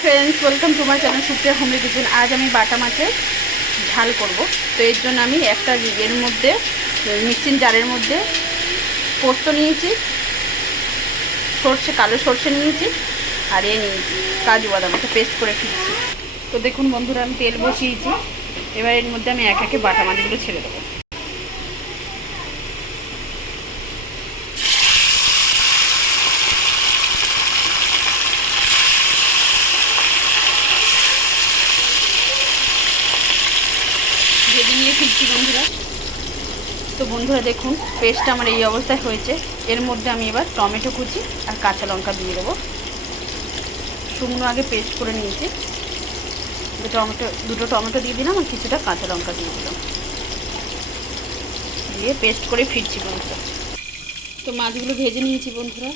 Friends, welcome to my channel Supriya homely kitchen. আজ আমি বাটা মাছের ঝাল করব। তো এর জন্য আমি একটা এর মধ্যে মিক্সিং জারের মধ্যে পোস্ত নিয়েছি, কালো সর্ষে নিয়েছি, আর নিয়েছি কাজু বাদাম, ওটা পেস্ট করে ফিরছি। তো দেখুন বন্ধুরা, আমি তেল বসিয়েছি। এবার এর মধ্যে আমি এক একে বাটা মাছগুলো ছেড়ে দেবো। ভেজে নিয়ে ফিরছি বন্ধুরা। তো বন্ধুরা দেখুন, পেস্টটা আমার এই অবস্থায় হয়েছে। এর মধ্যে আমি এবার টমেটো কুচি আর কাঁচা লঙ্কা দিয়ে দেবো। শুকনো আগে পেস্ট করে নিয়েছি। দুটো টমেটো দিয়ে দিলাম আর কিছুটা কাঁচা লঙ্কা দিয়ে দিলাম, দিয়ে পেস্ট করে ফিরছি বন্ধুরা। তো মাছগুলো ভেজে নিয়েছি বন্ধুরা।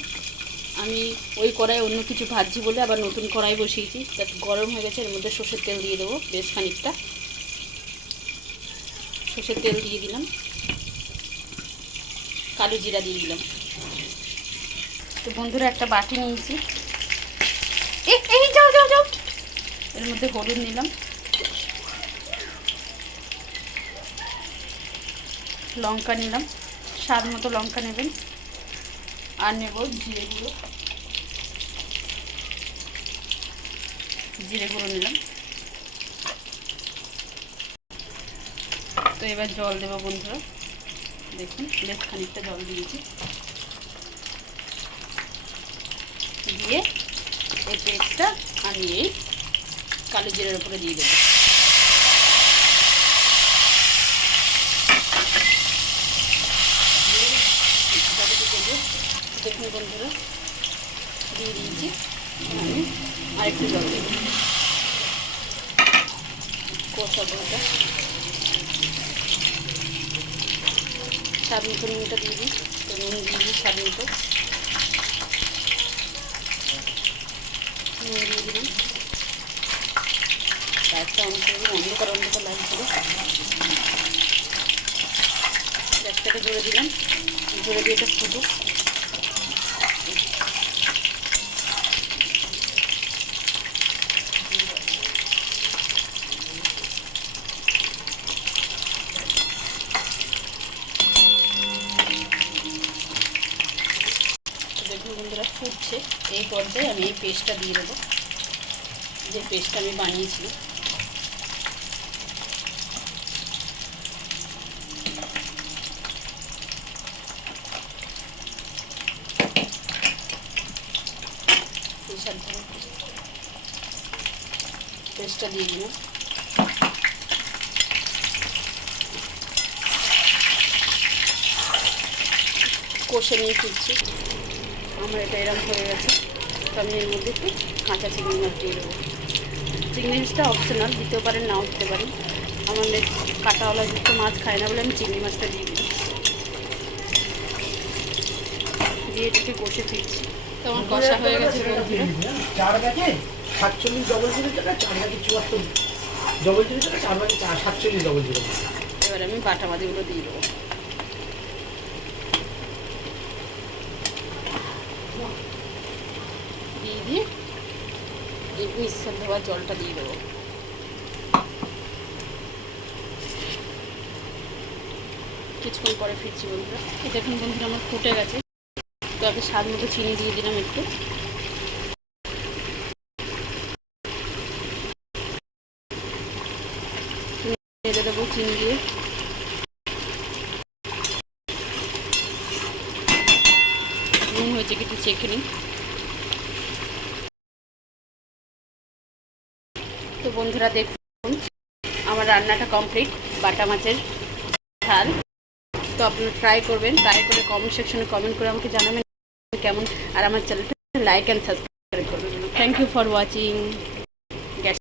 আমি ওই কড়াই অন্য কিছু ভাজছি বলে আবার নতুন কড়াই বসিয়েছি। তা গরম হয়ে গেছে, এর মধ্যে সর্ষের তেল দিয়ে দেবো বেশ খানিকটা। সর্ষের তেল দিয়ে দিলাম, কালো জিরা দিয়ে দিলাম। তো বন্ধুরা একটা বাটি নিয়েছি, যাও যাও যাও। এর মধ্যে হলুদ নিলাম, লঙ্কা নিলাম, স্বাদ মতো লঙ্কা নেবেন, আর নেব জিরে গুঁড়ো নিলাম। তো এবার জল দেবো বন্ধুরা। দেখুন বেশ খানিকটা জল দিয়েছি, দিয়ে এই পেস্টটা আমি এই কালো জিরের উপরে দিয়ে দেবো। দেখুন বন্ধুরা, দিয়ে দিয়েছি। আমি আরেকটু জল দেবো, কষাবো ওটা। স্বাদ মতো নুনটা দিয়ে দিই। তো নুন দিয়ে দিই স্বাদ মতো, নুন দিয়ে দিলাম। গ্যাসটা অন করে দিই, অন্ধকার লাগছিল। গ্যাসটাকে জোরে দিলাম, জোরে দিয়ে এটা ফুটুক। দেখুন বন্ধুরা ফুটছে। এই পর্যায়ে আমি এই পেস্টটা দিয়ে দেবো, যে পেস্টটা আমি বানিয়েছি। পেস্টটা দিয়ে দিলাম, কষে নিয়ে ফিরছি। আমার এটা এরম হয়ে গেছে। তো আমি এর মধ্যে একটু কাঁচা চিংড়ি মাছ দিয়ে দেবো। চিংড়ি মাছটা অপশনাল, দিতেও পারেন নাও দিতে পারেন। আমাদের কাঁটাওয়ালা যুক্ত মাছ খায় না বলে আমি চিংড়ি মাছটা দিয়ে দিই। দিয়ে এটাকে কষে ফিরছি। তো আমার কষা হয়ে গেছে বন্ধুরা। 4 ব্যাগে 47 ডবল 0 টাকা, 4 ব্যাগে 74 ডবল 0 টাকা, 4 ব্যাগে 47 ডবল 0। এবার আমি বাটা মাছগুলো দিয়ে দেবো। দিয়ে এই মিক্সার ধোয়া জলটা দিয়ে দেবো। কিছুক্ষণ পরে ফিরছি বন্ধুরা। দেখুন বন্ধুরা আমার ফুটে গেছে। তো আগে স্বাদ মতো চিনি দিয়ে দিলাম একটু। ঢেলে দেবো চিনি দিয়ে। নুন হয়েছে কিছু চেখে নিই। তো বন্ধুরা দেখুন আমার রান্নাটা কমপ্লিট, বাটা মাছের ঝাল। তো আপনারা ট্রাই করবেন, ট্রাই করে কমেন্ট সেকশনে কমেন্ট করে আমাকে জানাবেন কেমন। আর আমার চ্যানেলটা লাইক অ্যান্ড সাবস্ক্রাইব করবেন। Thank you for watching.